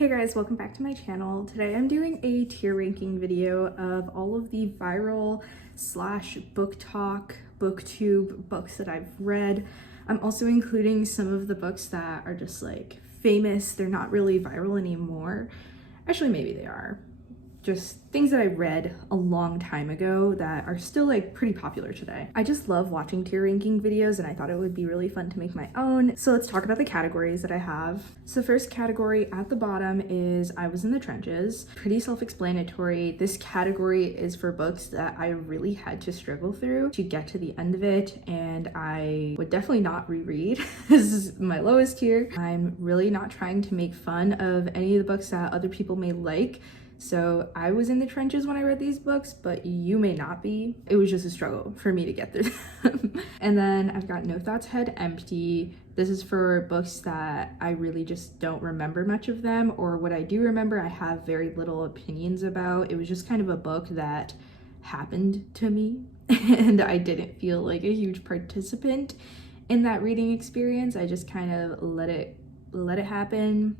Hey guys, welcome back to my channel. Today I'm doing a tier ranking video of all of the viral slash Booktok, booktube books that I've read. I'm also including some of the books that are just like famous. They're not really viral anymore. Actually, maybe they are. Just things that I read a long time ago that are still like pretty popular today. I just love watching tier ranking videos and I thought it would be really fun to make my own. So let's talk about the categories that I have. So the first category at the bottom is I Was in the Trenches. Pretty self-explanatory. This category is for books that I really had to struggle through to get to the end of it, and I would definitely not reread. This is my lowest tier. I'm really not trying to make fun of any of the books that other people may like. So I was in the trenches when I read these books, but you may not be. It was just a struggle for me to get through them. And then I've got No Thoughts Head Empty. This is for books that I really just don't remember much of them, or what I do remember, I have very little opinions about. It was just kind of a book that happened to me and I didn't feel like a huge participant in that reading experience. I just kind of let it happen.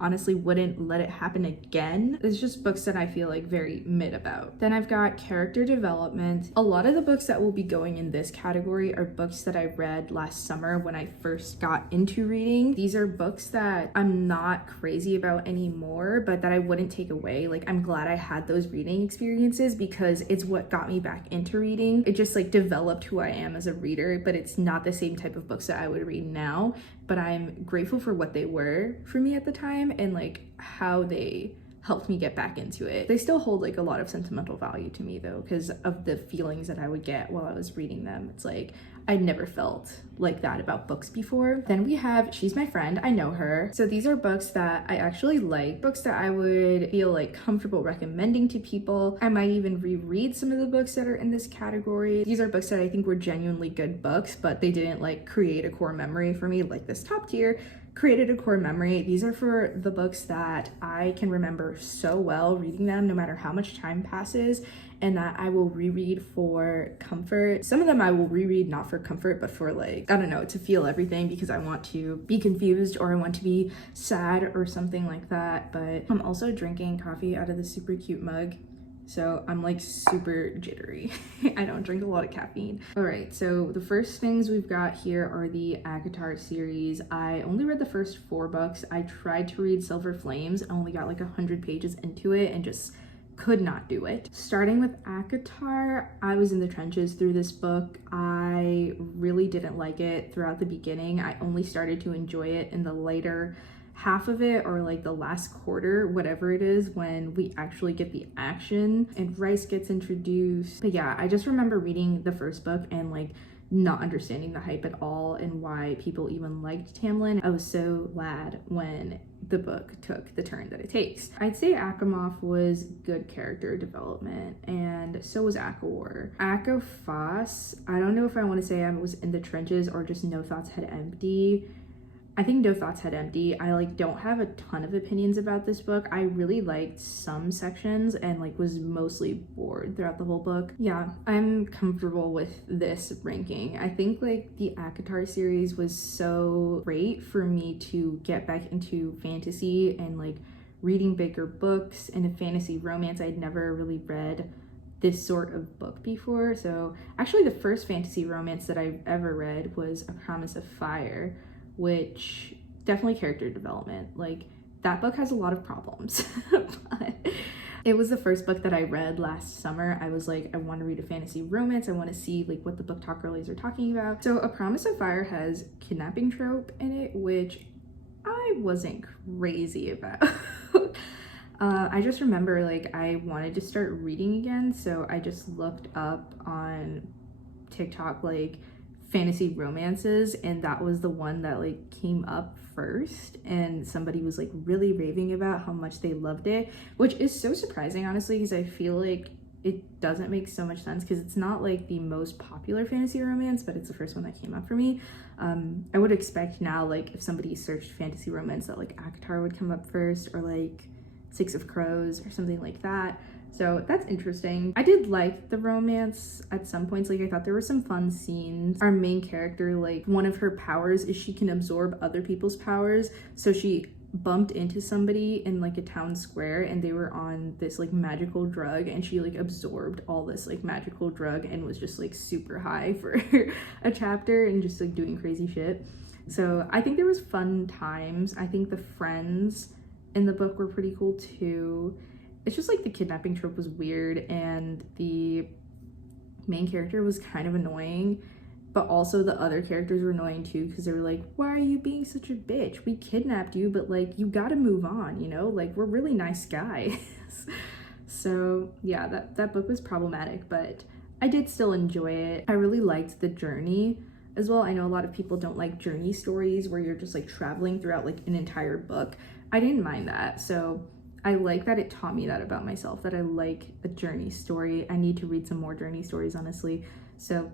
Honestly, wouldn't let it happen again. It's just books that I feel like very mid about. Then I've got character development. A lot of the books that will be going in this category are books that I read last summer when I first got into reading. These are books that I'm not crazy about anymore, but that I wouldn't take away. Like, I'm glad I had those reading experiences because it's what got me back into reading. It just like developed who I am as a reader, but it's not the same type of books that I would read now. But I'm grateful for what they were for me at the time and like how they helped me get back into it. They still hold like a lot of sentimental value to me though, because of the feelings that I would get while I was reading them. It's like I'd never felt like that about books before. Then we have She's My Friend, I Know Her. So these are books that I actually like, books that I would feel like comfortable recommending to people. I might even reread some of the books that are in this category. These are books that I think were genuinely good books, but they didn't like create a core memory for me like this top tier created a core memory. These are for the books that I can remember so well reading them no matter how much time passes, and that I will reread for comfort. Some of them I will reread not for comfort, but for like, I don't know, to feel everything because I want to be confused or I want to be sad or something like that. But I'm also drinking coffee out of this super cute mug, so I'm like super jittery. I don't drink a lot of caffeine. All right, so the first things we've got here are the ACOTAR series. I only read the first 4 books. I tried to read Silver Flames. I only got like 100 pages into it and just could not do it. Starting with ACOTAR, I was in the trenches through this book. I really didn't like it throughout the beginning. I only started to enjoy it in the later half of it, or like the last quarter, whatever it is, when we actually get the action and Rice gets introduced. But yeah, I just remember reading the first book and like not understanding the hype at all and why people even liked Tamlin. I was so glad when the book took the turn that it takes. I'd say Akamov was good character development, and so was Akawar. Akafas, I don't know if I want to say I was in the trenches or just No Thoughts Head Empty. I think No Thoughts Head Empty. I like don't have a ton of opinions about this book. I really liked some sections and like was mostly bored throughout the whole book. Yeah, I'm comfortable with this ranking. I think like the ACOTAR series was so great for me to get back into fantasy and like reading bigger books and a fantasy romance. I'd never really read this sort of book before. So actually the first fantasy romance that I've ever read was A Promise of Fire, which definitely character development. Like, that book has a lot of problems, but it was the first book that I read last summer. I was like, I want to read a fantasy romance. I want to see like what the Booktok girlies are talking about. So A Promise of Fire has kidnapping trope in it, which I wasn't crazy about. I just remember like I wanted to start reading again, so I just looked up on TikTok like fantasy romances, and that was the one that like came up first, and somebody was like really raving about how much they loved it, which is so surprising honestly, because I feel like it doesn't make so much sense because it's not like the most popular fantasy romance, but it's the first one that came up for me. I would expect now like if somebody searched fantasy romance that like ACOTAR would come up first, or like Six of Crows or something like that. So that's interesting. I did like the romance at some points. Like, I thought there were some fun scenes. Our main character, like, one of her powers is she can absorb other people's powers. So she bumped into somebody in like a town square, and they were on this like magical drug, and she like absorbed all this like magical drug and was just like super high for a chapter and just like doing crazy shit. So I think there was fun times. I think the friends in the book were pretty cool too. It's just like the kidnapping trope was weird, and the main character was kind of annoying, but also the other characters were annoying too, because they were like, why are you being such a bitch? We kidnapped you, but like, you gotta move on, you know? Like, we're really nice guys. So yeah, that book was problematic, but I did still enjoy it. I really liked the journey as well. I know a lot of people don't like journey stories where you're just like traveling throughout like an entire book. I didn't mind that. So I like that it taught me that about myself, that I like a journey story. I need to read some more journey stories, honestly. So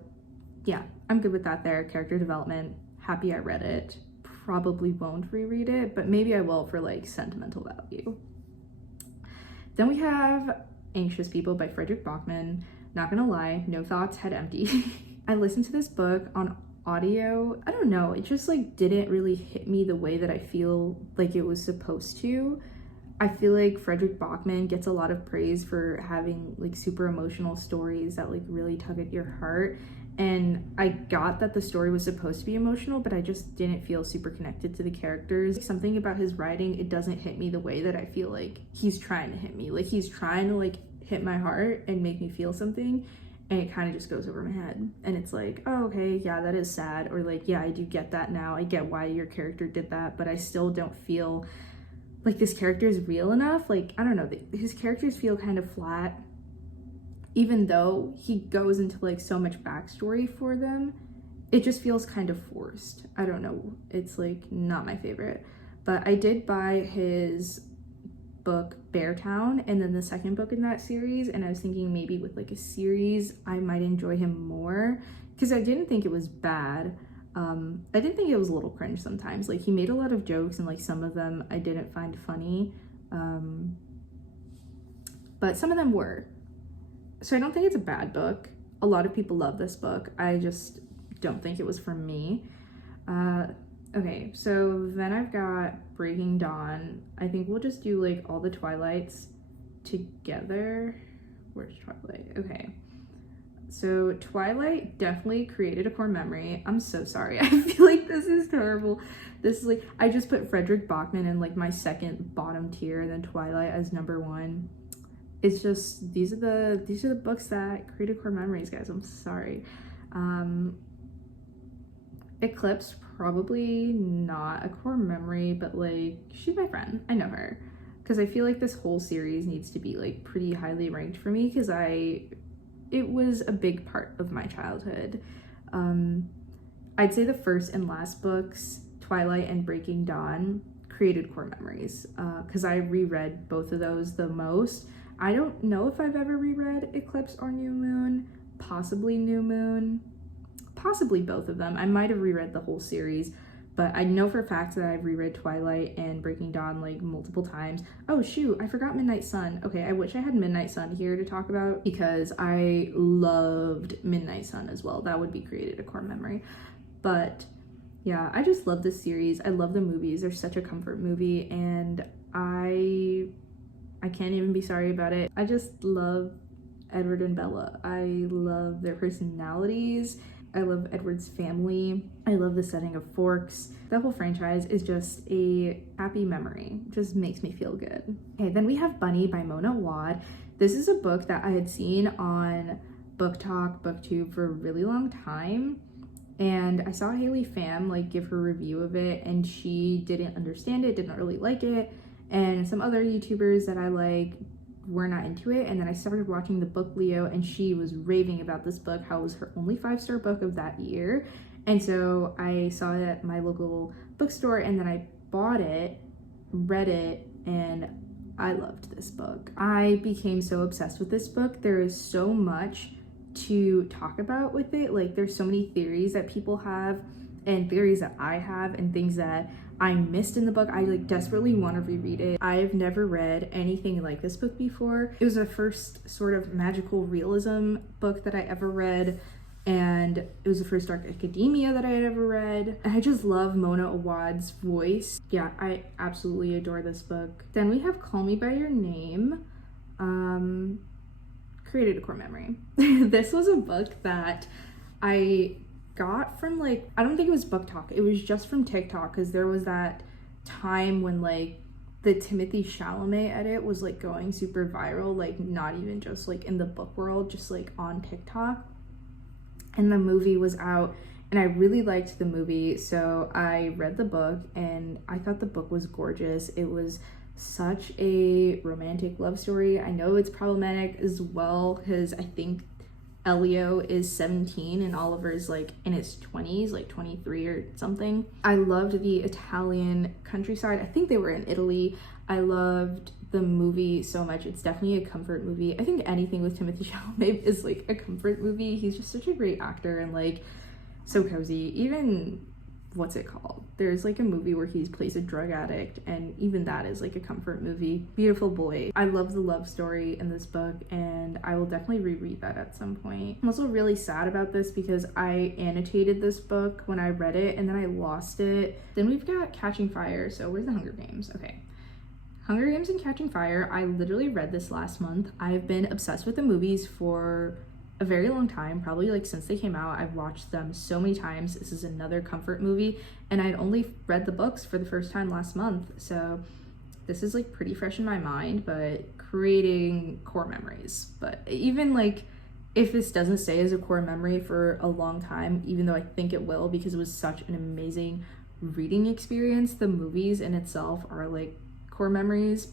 yeah, I'm good with that there. Character development, happy I read it. Probably won't reread it, but maybe I will for like sentimental value. Then we have Anxious People by Frederick Bachman. Not gonna lie, no thoughts, head empty. I listened to this book on audio. I don't know, it just like didn't really hit me the way that I feel like it was supposed to. I feel like Frederick Bachman gets a lot of praise for having like super emotional stories that like really tug at your heart. And I got that the story was supposed to be emotional, but I just didn't feel super connected to the characters. Something about his writing, it doesn't hit me the way that I feel like he's trying to hit me. Like he's trying to like hit my heart and make me feel something, and it kind of just goes over my head. And it's like, oh, okay, yeah, that is sad. Or like, yeah, I do get that now. I get why your character did that, but I still don't feel like this character is real enough. Like, I don't know, his characters feel kind of flat, even though he goes into like so much backstory for them. It just feels kind of forced. I don't know, it's like not my favorite. But I did buy his book Beartown, and then the second book in that series, and I was thinking maybe with like a series I might enjoy him more, because I didn't think it was bad. I did think it was a little cringe sometimes. Like he made a lot of jokes, and like some of them I didn't find funny, but some of them were. So I don't think it's a bad book. A lot of people love this book. I just don't think it was for me. Okay, so then I've got Breaking Dawn. I think we'll just do like all the Twilights together. Where's Twilight? Okay. So Twilight definitely created a core memory. I'm so sorry. I feel like this is terrible. This is like, I just put Frederick Bachman in like my second bottom tier, and then Twilight as number one. It's just, these are the books that created core memories, guys. I'm sorry. Eclipse, probably not a core memory, but like, she's my friend. I know her. Because I feel like this whole series needs to be like pretty highly ranked for me, because it was a big part of my childhood. I'd say the first and last books, Twilight and Breaking Dawn, created core memories, because I reread both of those the most. I don't know if I've ever reread Eclipse or New Moon, possibly New Moon, possibly both of them. I might have reread the whole series, but I know for a fact that I've reread Twilight and Breaking Dawn like multiple times. Oh shoot, I forgot Midnight Sun. Okay, I wish I had Midnight Sun here to talk about, because I loved Midnight Sun as well. That would be created a core memory. But yeah, I just love this series. I love the movies. They're such a comfort movie, and I can't even be sorry about it. I just love Edward and Bella. I love their personalities. I love Edward's family. I love the setting of Forks. The whole franchise is just a happy memory. It just makes me feel good. Okay, then we have Bunny by Mona Awad. This is a book that I had seen on Booktok, Booktube for a really long time. And I saw Haley Pham like give her review of it, and she didn't understand it, didn't really like it. And some other YouTubers that I like were not into it. And then I started watching the book Leo, and she was raving about this book, how it was her only 5-star book of that year. And so I saw it at my local bookstore, and then I bought it, read it, and I loved this book. I became so obsessed with this book. There is so much to talk about with it. Like, there's so many theories that people have, and theories that I have, and things that I missed in the book. I like desperately want to reread it. I've never read anything like this book before. It was the first sort of magical realism book that I ever read. and it was the first dark academia that I had ever read. And I just love Mona Awad's voice. Yeah, I absolutely adore this book. Then we have Call Me By Your Name. Created a core memory. This was a book that I got from like, I don't think it was Booktok, it was just from TikTok, because there was that time when like the Timothy Chalamet edit was like going super viral, like not even just like in the book world, just like on TikTok. And the movie was out and I really liked the movie, so I read the book and I thought the book was gorgeous. It was such a romantic love story. I know it's problematic as well because I think Elio is 17 and Oliver is like in his 20s, like 23 or something. I loved the Italian countryside. I think they were in Italy. I loved the movie so much. It's definitely a comfort movie. I think anything with Timothy Chalamet is like a comfort movie. He's just such a great actor and like so cozy. Even what's it called? There's like a movie where he plays a drug addict, and even that is like a comfort movie. Beautiful Boy. I love the love story in this book and I will definitely reread that at some point. I'm also really sad about this because I annotated this book when I read it and then I lost it. Then we've got Catching Fire. So where's the Hunger Games? Okay. Hunger Games and Catching Fire. I literally read this last month. I've been obsessed with the movies for a very long time, probably like since they came out. I've watched them so many times. This is another comfort movie and I'd only read the books for the first time last month, so this is like pretty fresh in my mind, but creating core memories. But even like if this doesn't stay as a core memory for a long time, even though I think it will because it was such an amazing reading experience, the movies in itself are like core memories,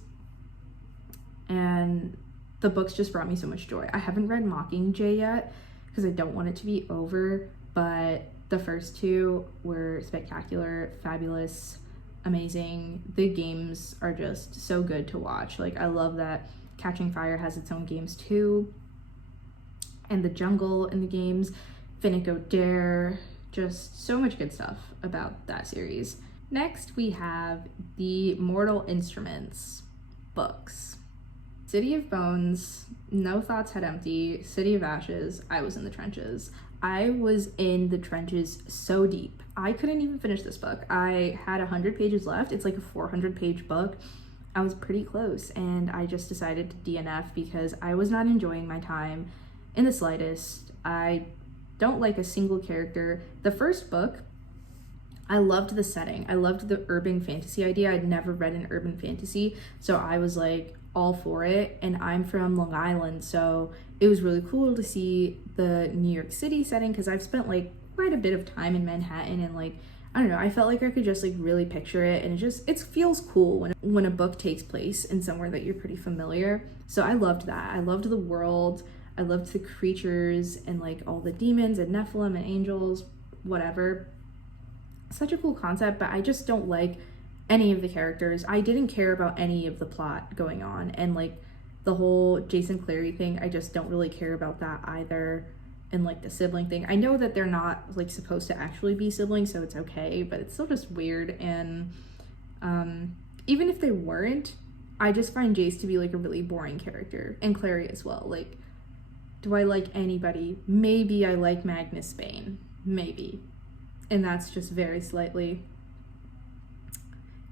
and the books just brought me so much joy. I haven't read Mockingjay yet because I don't want it to be over, but the first two were spectacular, fabulous, amazing. The games are just so good to watch. Like I love that Catching Fire has its own games too, and the jungle in the games, Finnick Dare, just so much good stuff about that series. Next we have the Mortal Instruments books. City of Bones, No Thoughts Head Empty, City of Ashes, I was in the trenches. I was in the trenches so deep. I couldn't even finish this book. I had 100 pages left. It's like a 400-page book. I was pretty close and I just decided to DNF because I was not enjoying my time in the slightest. I don't like a single character. The first book, I loved the setting. I loved the urban fantasy idea. I'd never read an urban fantasy, so I was like all for it. And I'm from Long Island, so it was really cool to see the New York City setting because I've spent like quite a bit of time in Manhattan, and like I don't know, I felt like I could just like really picture it, and it feels cool when a book takes place in somewhere that you're pretty familiar. So I loved that. I loved the world. I loved the creatures and like all the demons and Nephilim and angels, whatever. Such a cool concept, but I just don't like any of the characters. I didn't care about any of the plot going on, and like the whole Jason Clary thing, I just don't really care about that either. And like the sibling thing, I know that they're not like supposed to actually be siblings, so it's okay, but it's still just weird. And even if they weren't, I just find Jace to be like a really boring character, and Clary as well. Like, do I like anybody? Maybe I like Magnus Bane, maybe, and that's just very slightly.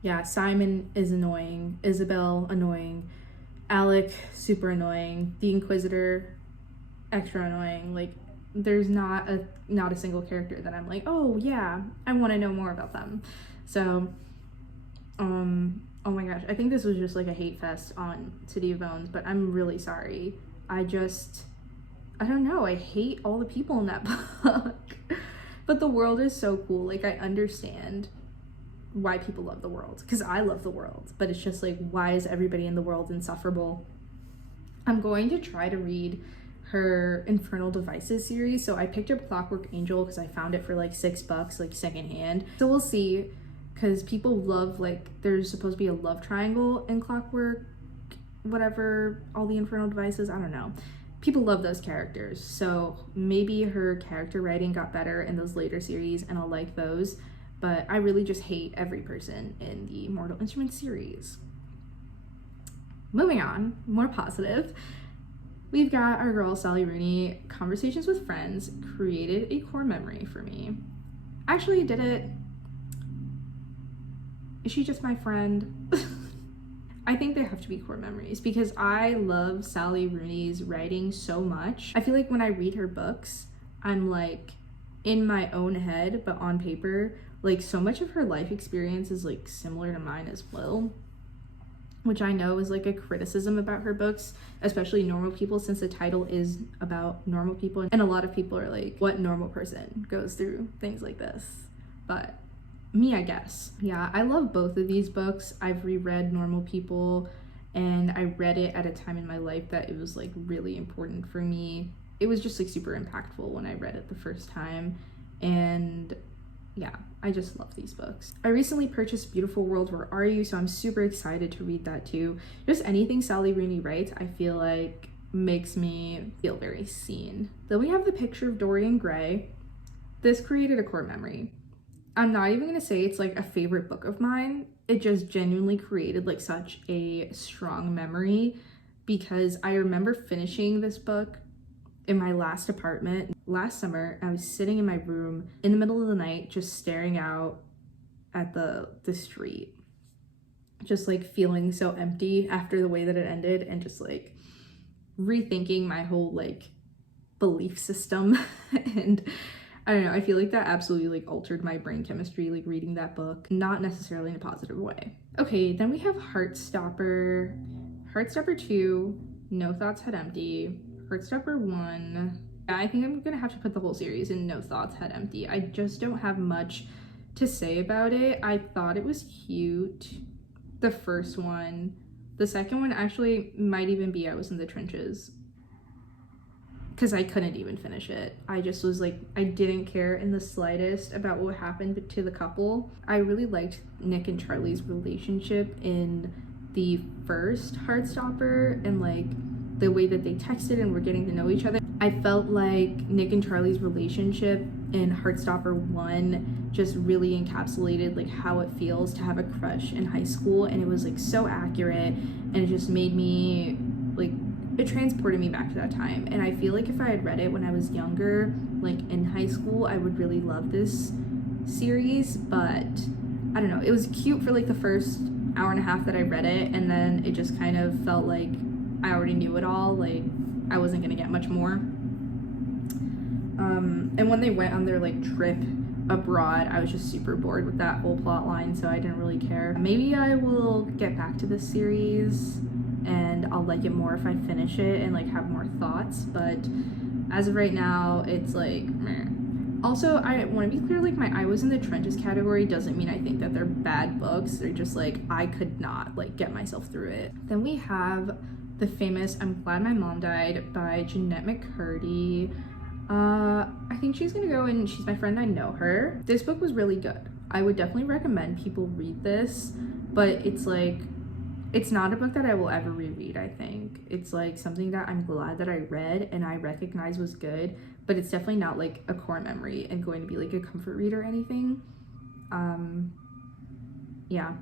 Yeah, Simon is annoying, Isabel annoying, Alec super annoying, the Inquisitor extra annoying. Like there's not a single character that I'm like, oh yeah, I want to know more about them. So oh my gosh, I think this was just like a hate fest on City of Bones, but I'm really sorry. I don't know, I hate all the people in that book. But the world is so cool. Like I understand why people love the world, because I love the world, but it's just like, why is everybody in the world insufferable? I'm going to try to read her Infernal Devices series. So I picked up Clockwork Angel because I found it for like $6 like secondhand. So we'll see, because people love, like there's supposed to be a love triangle in Clockwork, whatever, all the Infernal Devices, I don't know. People love those characters, so maybe her character writing got better in those later series and I'll like those. But I really just hate every person in the Mortal Instruments series. Moving on, more positive. we've got our girl Sally Rooney, Conversations with Friends, created a core memory for me. Actually, did it? Is she just my friend? I think they have to be core memories because I love Sally Rooney's writing so much. I feel like when I read her books, I'm like in my own head, but on paper, like so much of her life experience is like similar to mine as well, which I know is like a criticism about her books, especially Normal People, since the title is about normal people. And a lot of people are like, what normal person goes through things like this? But me, I guess. Yeah, I love both of these books. I've reread Normal People, and I read it at a time in my life that it was like really important for me. It was just like super impactful when I read it the first time, and yeah, I just love these books. I recently purchased Beautiful World, Where Are You? So I'm super excited to read that too. Just anything Sally Rooney writes, I feel like makes me feel very seen. Then we have The Picture of Dorian Gray. This created a core memory. I'm not even gonna say it's like a favorite book of mine. It just genuinely created like such a strong memory because I remember finishing this book in my last apartment last summer. I was sitting in my room in the middle of the night, just staring out at the street, just like feeling so empty after the way that it ended, and just like rethinking my whole like belief system. And I don't know, I feel like that absolutely like altered my brain chemistry, like reading that book, not necessarily in a positive way. Okay, then we have Heartstopper, Heartstopper 2, No Thoughts Head Empty, Heartstopper 1. Yeah, I think I'm gonna have to put the whole series in No Thoughts Head Empty. I just don't have much to say about it. I thought it was cute, the first one. The second one actually might even be I Was in the Trenches, because I couldn't even finish it. I just was like, I didn't care in the slightest about what happened to the couple. I really liked Nick and Charlie's relationship in the first Heartstopper, and like the way that they texted and were getting to know each other. I felt like Nick and Charlie's relationship in Heartstopper 1 just really encapsulated like how it feels to have a crush in high school, and it was like so accurate, and it just made me like, it transported me back to that time. And I feel like if I had read it when I was younger, like in high school, I would really love this series. But I don't know, it was cute for like the first hour and a half that I read it, and then it just kind of felt like I already knew it all, like I wasn't gonna get much more. And when they went on their like trip abroad, I was just super bored with that whole plot line, so I didn't really care. Maybe I will get back to this series and I'll like it more if I finish it and like have more thoughts, but as of right now, it's like meh. Also, I want to be clear, like my I Was in the Trenches category doesn't mean I think that they're bad books. They're just like, I could not like get myself through it. Then we have the famous I'm Glad My Mom Died by Jeanette McCurdy. I think she's gonna go, and she's my friend, I know her. This book was really good. I would definitely recommend people read this, but it's like, it's not a book that I will ever reread, I think. It's like something that I'm glad that I read and I recognize was good, but it's definitely not like a core memory and going to be like a comfort read or anything. Yeah,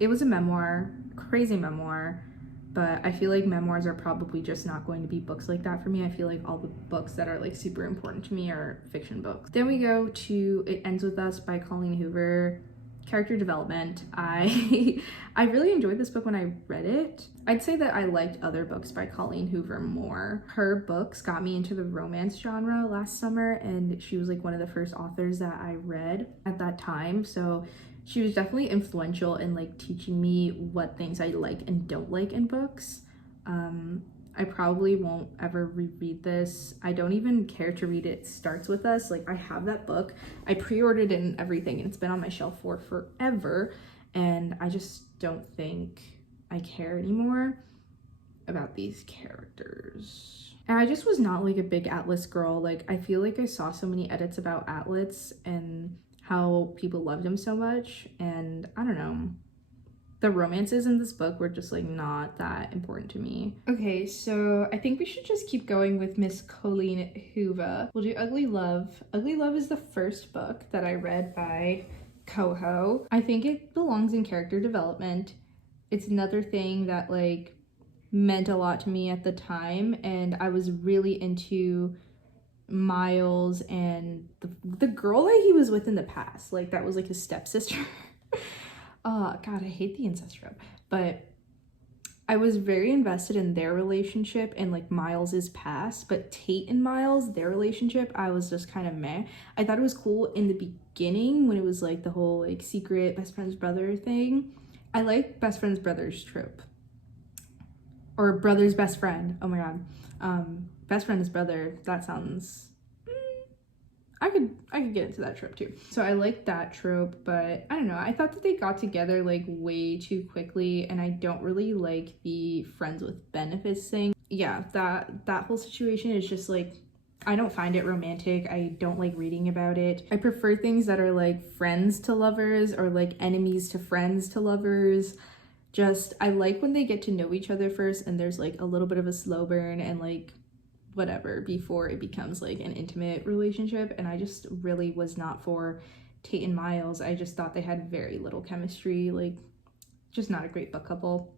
it was a memoir, crazy memoir, but I feel like memoirs are probably just not going to be books like that for me. I feel like all the books that are like super important to me are fiction books. Then we go to It Ends With Us by Colleen Hoover. Character development. I really enjoyed this book when I read it. I'd say that I liked other books by Colleen Hoover more. Her books got me into the romance genre last summer, and she was like one of the first authors that I read at that time. So she was definitely influential in like teaching me what things I like and don't like in books. I probably won't ever reread this. I don't even care to read It Starts With Us. Like, I have that book. I pre-ordered it and everything, and it's been on my shelf for forever, and I just don't think I care anymore about these characters. And I just was not like a big Atlas girl. Like, I feel like I saw so many edits about Atlas and how people loved him so much, and I don't know. The romances in this book were just like not that important to me. Okay, so I think we should just keep going with Miss Colleen Hoover. We'll do Ugly Love. Ugly Love is the first book that I read by Coho. I think it belongs in character development. It's another thing that like meant a lot to me at the time, and I was really into Miles and the girl that he was with in the past, like that was like his stepsister. God, I hate the incest trope, but I was very invested in their relationship and like Miles's past, but Tate and Miles, their relationship, I was just kind of meh. I thought it was cool in the beginning when it was like the whole like secret best friend's brother thing. I like best friend's brother's trope, or brother's best friend. Oh my god, best friend is brother. That sounds. I could get into that trope too. So I like that trope, but I don't know. I thought that they got together like way too quickly, and I don't really like the friends with benefits thing. Yeah, that whole situation is just like, I don't find it romantic. I don't like reading about it. I prefer things that are like friends to lovers or like enemies to friends to lovers. Just, I like when they get to know each other first and there's like a little bit of a slow burn and like whatever before it becomes like an intimate relationship. And I just really was not for Tate and Miles. I just thought they had very little chemistry, like just not a great book couple.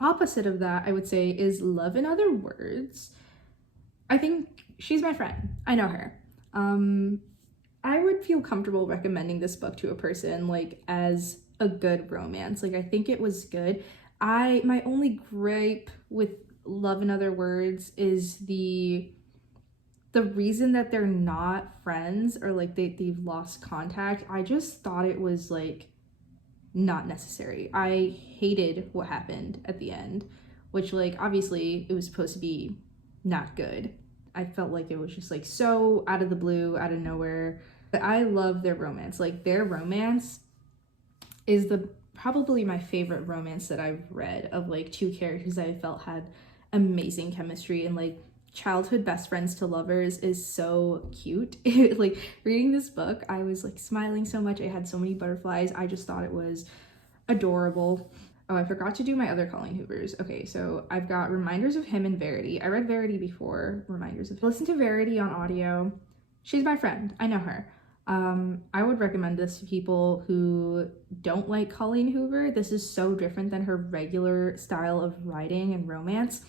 Opposite of that, I would say, is Love in Other Words. I think she's my friend. I know her. I would feel comfortable recommending this book to a person like as a good romance. Like I think it was good. My only gripe with Love in Other Words is the reason that they're not friends or like they've lost contact. I just thought it was like not necessary. I hated what happened at the end, which like obviously it was supposed to be not good. I felt like it was just like so out of the blue, out of nowhere. But I love their romance. Like their romance is probably my favorite romance that I've read of like two characters that I felt had amazing chemistry, and like childhood best friends to lovers is so cute. Like reading this book, I was like smiling so much. It had so many butterflies. I just thought it was adorable. Oh, I forgot to do my other Colleen Hoovers. Okay, so I've got Reminders of Him and Verity. I read Verity before, Reminders of Him. Listen to Verity on audio. She's my friend. I know her. I would recommend this to people who don't like Colleen Hoover. This is so different than her regular style of writing and romance.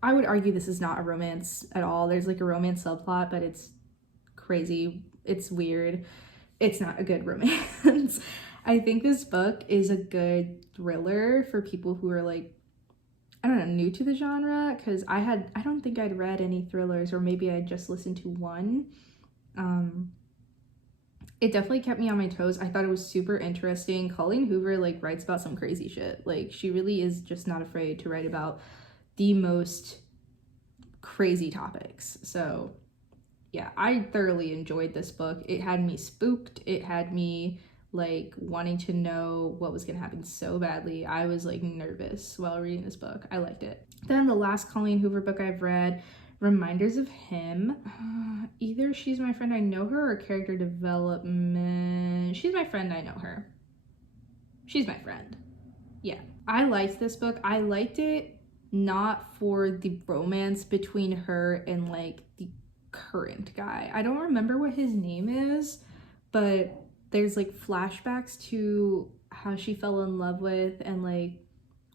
I would argue this is not a romance at all. There's like a romance subplot, but it's crazy. It's weird. It's not a good romance. I think this book is a good thriller for people who are like, I don't know, new to the genre, because I don't think I'd read any thrillers, or maybe I just listened to one. It definitely kept me on my toes. I thought it was super interesting. Colleen Hoover like writes about some crazy shit. Like she really is just not afraid to write about the most crazy topics. So yeah, I thoroughly enjoyed this book. It had me spooked. It had me like wanting to know what was gonna happen so badly. I was like nervous while reading this book. I liked it. Then the last Colleen Hoover book I've read, Reminders of Him. Either She's My Friend, I Know Her, or Character Development. She's My Friend, I Know Her. She's my friend. Yeah, I liked this book. I liked it not for the romance between her and like the current guy. I don't remember what his name is, but there's like flashbacks to how she fell in love with and like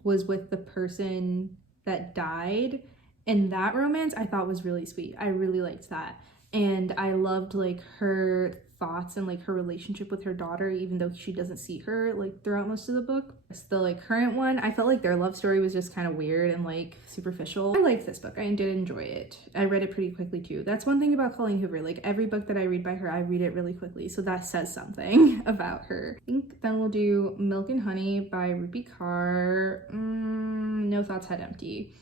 was with the person that died. And that romance I thought was really sweet. I really liked that. And I loved like her thoughts and like her relationship with her daughter, even though she doesn't see her like throughout most of the book. The like current one, I felt like their love story was just kind of weird and like superficial. I liked this book. I did enjoy it. I read it pretty quickly too. That's one thing about Colleen Hoover. Like every book that I read by her, I read it really quickly. So that says something about her. I think then we'll do Milk and Honey by Rupi Kaur. No Thoughts Head Empty.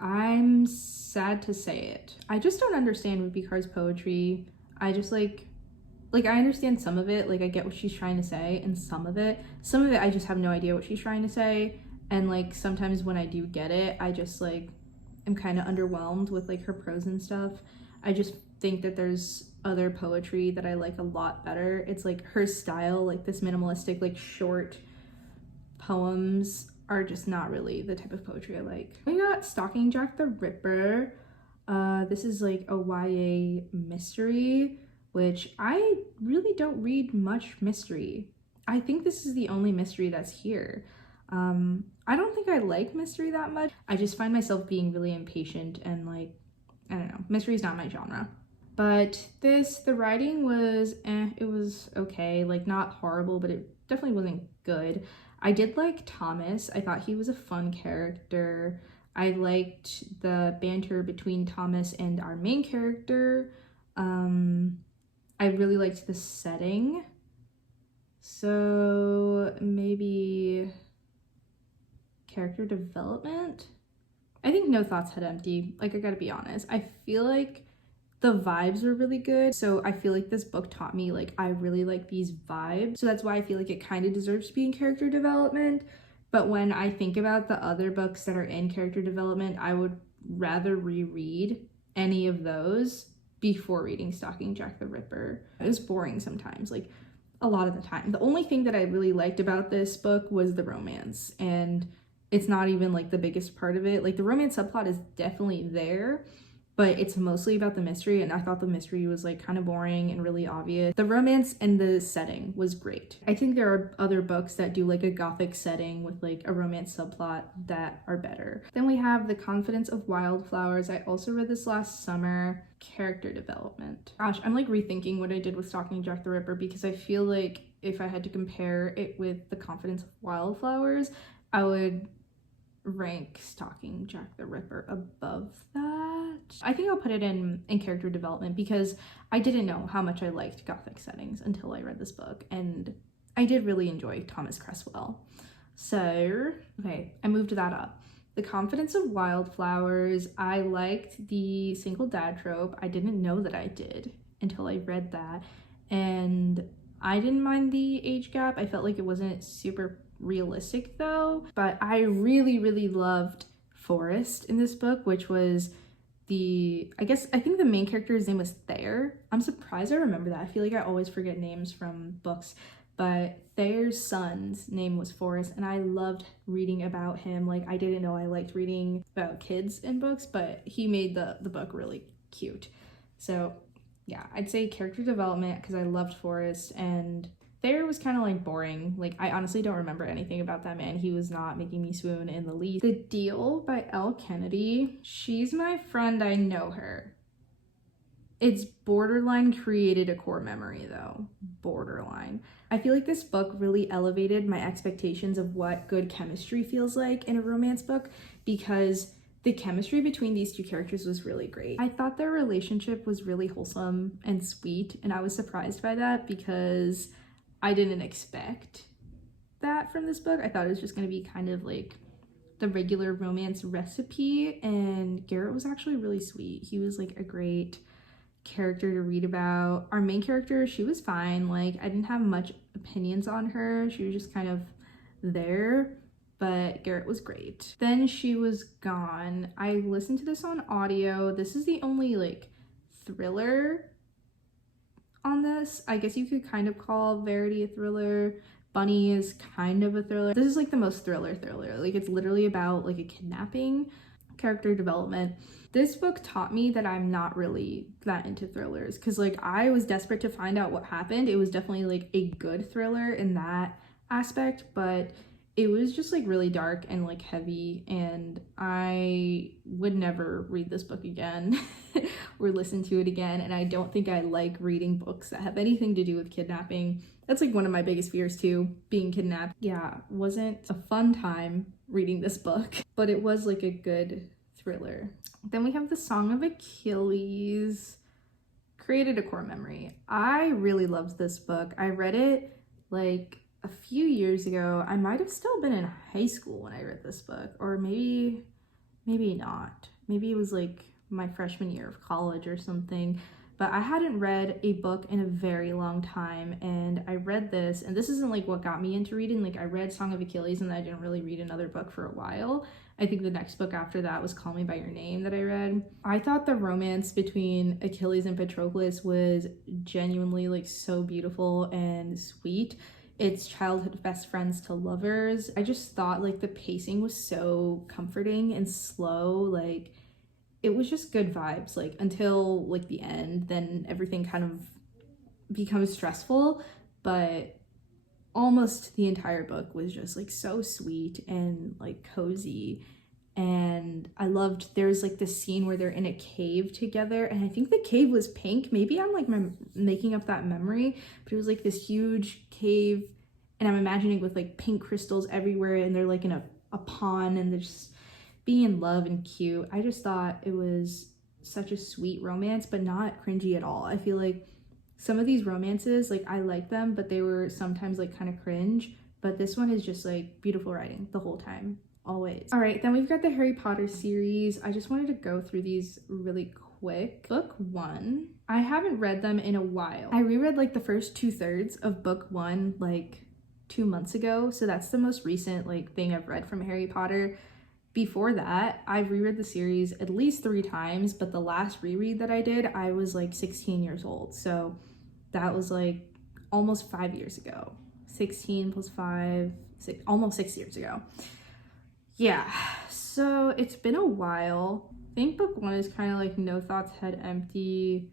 I'm sad to say it. I just don't understand Rupi Kaur's poetry. I just like I understand some of it, like I get what she's trying to say, and some of it I just have no idea what she's trying to say. And like sometimes when I do get it, I just like am kind of underwhelmed with like her prose and stuff. I just think that there's other poetry that I like a lot better. It's like her style, like this minimalistic, like short poems are just not really the type of poetry I like. We got Stalking Jack the Ripper. This is like a YA mystery, which I really don't read much mystery. I think this is the only mystery that's here. I don't think I like mystery that much. I just find myself being really impatient and like, I don't know, mystery is not my genre. But the writing was it was okay, like not horrible, but it definitely wasn't good. I did like Thomas. I thought he was a fun character. I liked the banter between Thomas and our main character. I really liked the setting. So maybe character development? I think no thoughts head empty. Like, I gotta be honest. I feel like the vibes were really good. So I feel like this book taught me, like, I really like these vibes. So that's why I feel like it kind of deserves to be in character development. But when I think about the other books that are in character development, I would rather reread any of those before reading Stalking Jack the Ripper. It was boring sometimes, like a lot of the time. The only thing that I really liked about this book was the romance, and it's not even like the biggest part of it. Like, the romance subplot is definitely there, but it's mostly about the mystery, and I thought the mystery was like kind of boring and really obvious. The romance and the setting was great. I think there are other books that do like a gothic setting with like a romance subplot that are better. Then we have The Confidence of Wildflowers. I also read this last summer. Character development. Gosh, I'm like rethinking what I did with Stalking Jack the Ripper, because I feel like if I had to compare it with The Confidence of Wildflowers, I would rank Stalking Jack the Ripper above that. I think I'll put it in character development, because I didn't know how much I liked gothic settings until I read this book, and I did really enjoy Thomas Cresswell. So, okay, I moved that up. The Confidence of Wildflowers, I liked the single dad trope. I didn't know that I did until I read that, and I didn't mind the age gap. I felt like it wasn't super realistic though, but I really loved Forrest in this book, which was I think the main character's name was Thayer. I'm surprised I remember that. I feel like I always forget names from books, but Thayer's son's name was Forrest, and I loved reading about him. Like, I didn't know I liked reading about kids in books, but he made the book really cute. So yeah, I'd say character development, because I loved Forrest, and Thayer was kind of like boring. Like, I honestly don't remember anything about that man. He was not making me swoon in the least. The Deal by Elle Kennedy. She's my friend, I know her. It's borderline created a core memory though. Borderline. I feel like this book really elevated my expectations of what good chemistry feels like in a romance book, because the chemistry between these two characters was really great. I thought their relationship was really wholesome and sweet, and I was surprised by that because I didn't expect that from this book. I thought it was just going to be kind of like the regular romance recipe, and Garrett was actually really sweet. He was like a great character to read about. Our main character, she was fine. Like, I didn't have much opinions on her. She was just kind of there, but Garrett was great. Then She Was Gone. I listened to this on audio. This is the only like thriller on this. I guess you could kind of call Verity a thriller. Bunny is kind of a thriller. This is like the most thriller. Like, it's literally about like a kidnapping. Character development. This book taught me that I'm not really that into thrillers, because like I was desperate to find out what happened. It was definitely like a good thriller in that aspect, but it was just like really dark and like heavy, and I would never read this book again or listen to it again. And I don't think I like reading books that have anything to do with kidnapping. That's like one of my biggest fears too, being kidnapped. Yeah, wasn't a fun time reading this book, but it was like a good thriller. Then we have The Song of Achilles. Created a core memory. I really loved this book. I read it like a few years ago. I might have still been in high school when I read this book, or maybe not. Maybe it was like my freshman year of college or something. But I hadn't read a book in a very long time, and I read this, and this isn't like what got me into reading. Like, I read Song of Achilles and I didn't really read another book for a while. I think the next book after that was Call Me By Your Name that I read. I thought the romance between Achilles and Patroclus was genuinely like so beautiful and sweet. It's childhood best friends to lovers. I just thought like the pacing was so comforting and slow. Like, it was just good vibes, like until like the end. Then everything kind of becomes stressful, but almost the entire book was just like so sweet and like cozy. And I loved, there's like this scene where they're in a cave together, and I think the cave was pink. Maybe I'm like making up that memory, but it was like this huge cave, and I'm imagining with like pink crystals everywhere, and they're like in a pond, and they're just being in love and cute. I just thought it was such a sweet romance, but not cringy at all. I feel like some of these romances, like I like them, but they were sometimes like kind of cringe. But this one is just like beautiful writing the whole time, always. All right, then we've got the Harry Potter series. I just wanted to go through these really quick. Book 1, I haven't read them in a while. I reread like the first 2/3 of book 1 like 2 months ago, so that's the most recent like thing I've read from Harry Potter. Before that, I've reread the series at least 3 times, but the last reread that I did, I was like 16 years old. So that was like almost 5 years ago. 16 plus 5, almost 6 years ago. Yeah, so it's been a while. I think book 1 is kind of like No Thoughts, Head Empty.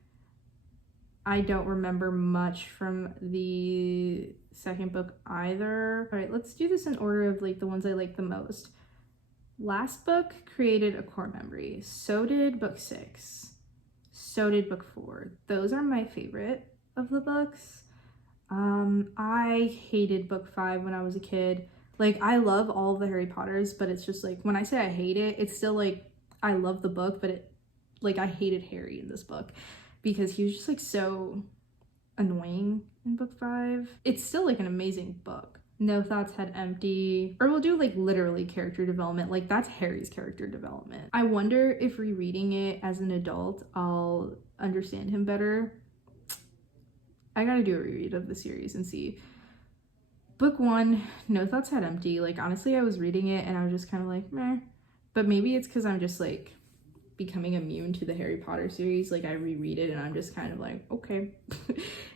I don't remember much from the second book either. All right, let's do this in order of like the ones I like the most. Last book created a core memory. So did book 6. So did book 4. Those are my favorite of the books. I hated book 5 when I was a kid. Like, I love all of the Harry Potters, but it's just like, when I say I hate it, it's still like, I love the book, but it, like, I hated Harry in this book because he was just like so annoying in book 5. It's still like an amazing book. No Thoughts, Head Empty, or we'll do like literally character development. Like, that's Harry's character development. I wonder if rereading it as an adult, I'll understand him better. I gotta do a reread of the series and see. Book 1, No Thoughts, Head Empty. Like, honestly, I was reading it and I was just kind of like, meh. But maybe it's because I'm just like becoming immune to the Harry Potter series. Like, I reread it and I'm just kind of like, okay.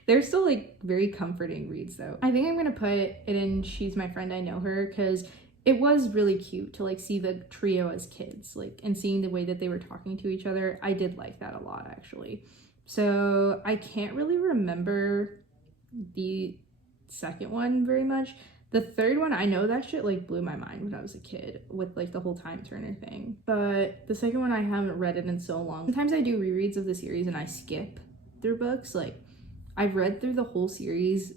They're still like very comforting reads though. I think I'm gonna put it in She's My Friend, I Know Her, because it was really cute to like see the trio as kids, like, and seeing the way that they were talking to each other. I did like that a lot, actually. So I can't really remember the second one very much. The third one, I know that shit like blew my mind when I was a kid with like the whole Time Turner thing. But the second one, I haven't read it in so long. Sometimes I do rereads of the series and I skip through books. Like, I've read through the whole series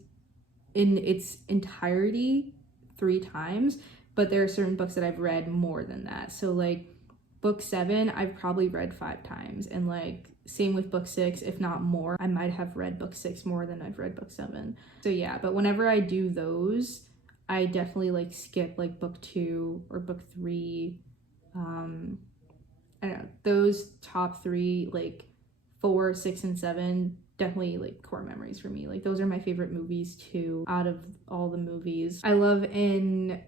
in its entirety 3 times, but there are certain books that I've read more than that. So like book 7, I've probably read 5 times, and like same with book 6, if not more. I might have read book 6 more than I've read book 7. So yeah, but whenever I do those, I definitely like skip like book 2 or book 3. I don't know, those top 3, like 4, 6, and 7, definitely like core memories for me. Like, those are my favorite movies too out of all the movies. I love in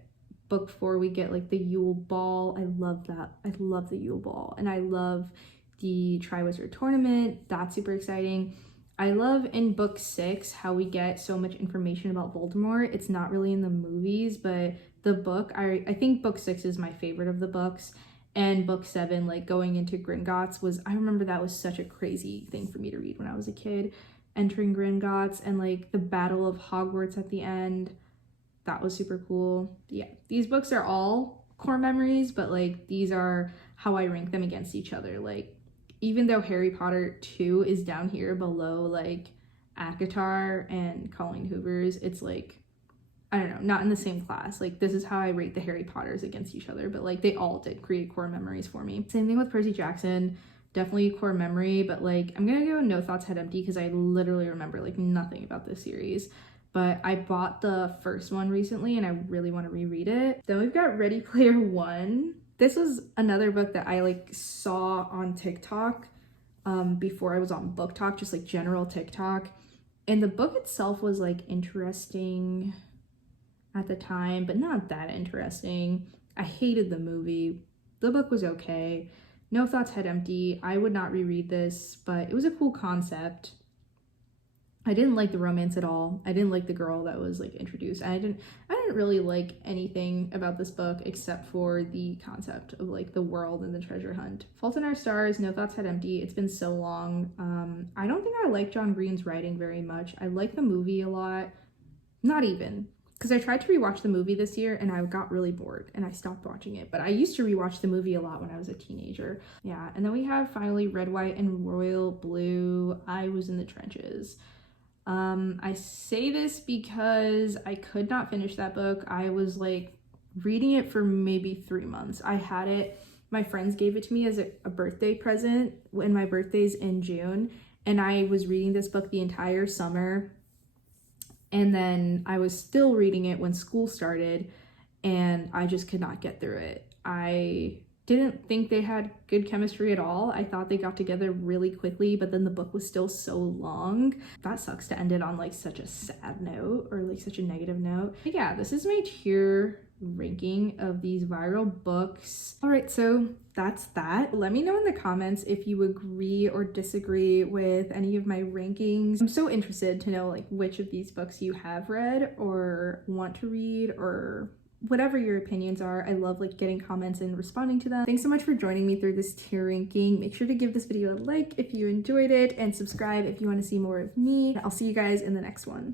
book 4 we get like the Yule Ball. I love that. I love the Yule Ball, and I love the Triwizard Tournament. That's super exciting. I love in book 6 how we get so much information about Voldemort. It's not really in the movies, but the book, I think book 6 is my favorite of the books. And book 7, like going into Gringotts, was, I remember that was such a crazy thing for me to read when I was a kid, entering Gringotts, and like the Battle of Hogwarts at the end. That was super cool. Yeah, these books are all core memories, but like these are how I rank them against each other. Like, even though Harry Potter 2 is down here below like ACOTAR and Colleen Hoover's, it's like, I don't know, not in the same class. Like, this is how I rate the Harry Potters against each other, but like they all did create core memories for me. Same thing with Percy Jackson, definitely core memory, but like I'm gonna go No Thoughts, Head Empty because I literally remember like nothing about this series. But I bought the first one recently and I really want to reread it. Then we've got Ready Player One. This was another book that I like saw on TikTok before I was on Booktok, just like general TikTok. And the book itself was like interesting at the time, but not that interesting. I hated the movie. The book was okay. No Thoughts, Head Empty. I would not reread this, but it was a cool concept. I didn't like the romance at all. I didn't like the girl that was like introduced. I didn't really like anything about this book except for the concept of like the world and the treasure hunt. Fault in Our Stars, No Thoughts, Head Empty. It's been so long. I don't think I like John Green's writing very much. I like the movie a lot. Not even. because I tried to rewatch the movie this year and I got really bored and I stopped watching it. But I used to rewatch the movie a lot when I was a teenager. Yeah, and then we have finally Red, White, and Royal Blue. I Was in the Trenches. I say this because I could not finish that book. I was like reading it for maybe 3 months. I had it, my friends gave it to me as a birthday present when my birthday's in June, and I was reading this book the entire summer. And then I was still reading it when school started, and I just could not get through it. I didn't think they had good chemistry at all. I thought they got together really quickly, but then the book was still so long. That sucks to end it on like such a sad note or like such a negative note. But yeah, this is my tier ranking of these viral books. All right, so that's that. Let me know in the comments if you agree or disagree with any of my rankings. I'm so interested to know like which of these books you have read or want to read, or whatever your opinions are. I love like getting comments and responding to them. Thanks so much for joining me through this tier ranking. Make sure to give this video a like if you enjoyed it, and subscribe if you want to see more of me. I'll see you guys in the next one.